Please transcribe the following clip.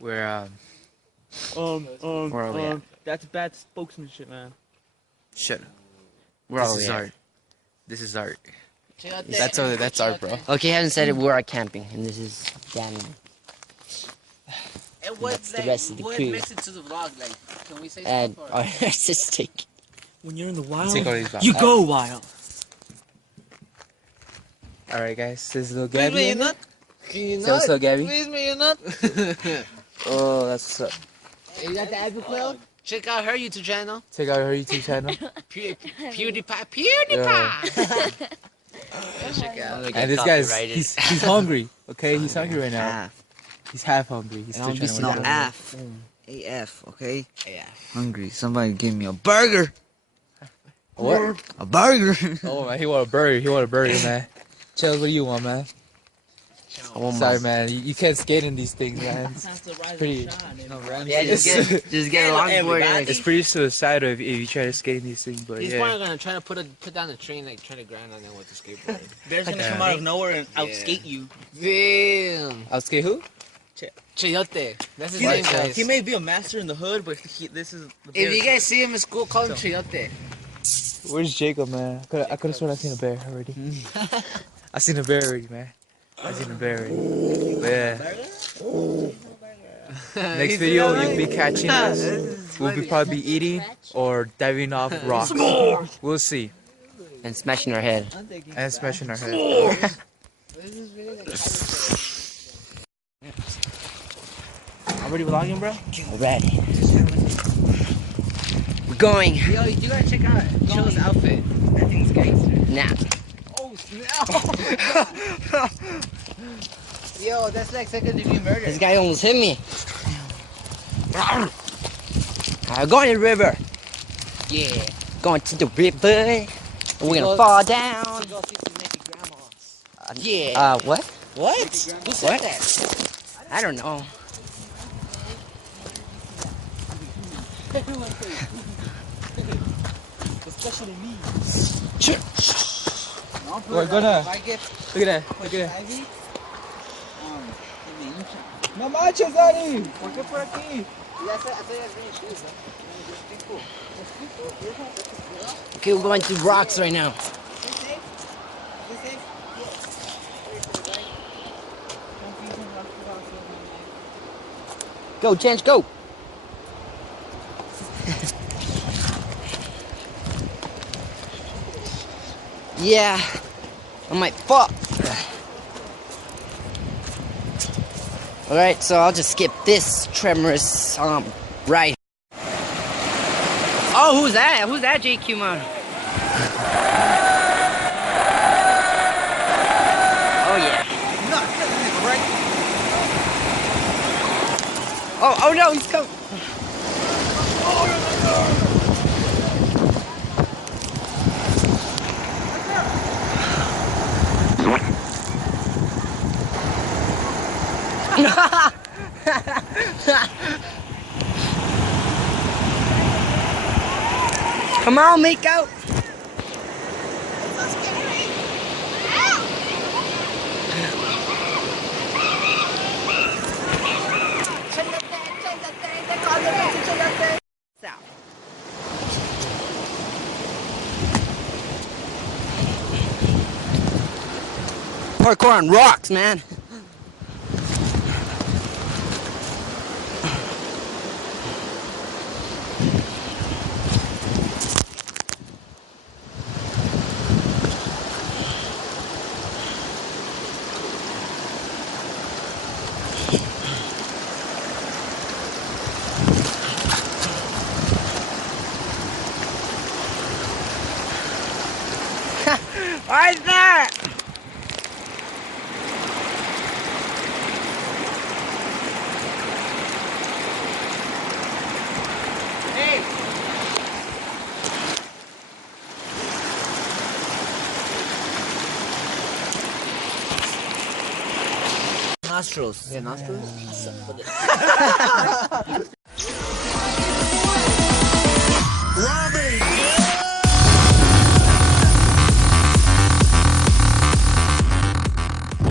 We're where are we at? That's bad spokesmanship, man. Shit. Where are This we is at? art. This is art. That's art, bro. Okay, haven't said it. We are camping, and this is Danny. And what, That's the like, rest of the what crew. makes it to the vlog? Like, can we say And stuff? our artistic. When you're in the wild, Take all these back. you go wild. Alright, guys. This is little Please, Gabby. me, you're not. Say what's up, Gabby. Please, me, you're not. Oh, that's what's up. You got the Abigail? Check out her YouTube channel. Check out her YouTube channel. PewDiePie. Yeah. Check out. And this guy's he's hungry. Okay, he's hungry right now. Half. He's half hungry. He's still trying to No, work out. AF. AF, okay? AF. Hungry. Somebody give me a burger. What? A burger. Oh man, he want a burger. He want a burger, man. Chels, what do you want, man? I want Sorry, my- man. You can't skate in these things, man. It's pretty. Yeah, just get a longboard. And It's pretty suicidal if you try to skate in these things, but He's yeah. probably gonna try to put down the train, like try to grind on it with the skateboard. Bear's gonna come out of nowhere and outskate you. Damn. I'll skate who? Chayote. That's his He, name, guys. he may be a master in the hood, but this is. The If you bear. guys see him in school, call him Chayote. Where's Jacob, man? I could have sworn I seen a bear already. I seen a bear already, man. I seen a bear already. But yeah. Next video, you'll be catching us. We'll be probably eating or diving off rocks. We'll see. And smashing our head. And smashing our head. Already vlogging, bro? Already. We're going. Yo, you gotta check out Chill's outfit. That thing's gangster. Now. Oh snap! Yo, that's like second-degree murder. This guy almost hit me. Going to the river. Yeah. Going to the river. We're gonna fall down. Go see some naked grandmas. What? What? Who said What? that? I don't know. Especially me. We're gonna. If I get Look at that. Look at that. Ivy, No manches, Ari. ¿Por qué por aquí? Okay, we're going to rocks right now. Go, Chance, go. Yeah, I might fall. All right, so I'll just skip this tremorous ride. Oh, who's that? Who's that, JQ man? Oh yeah. Oh no, he's coming. Come on, make out. Parkour on rocks, man. What is that? Hey! Nostrils. Yeah, nostrils.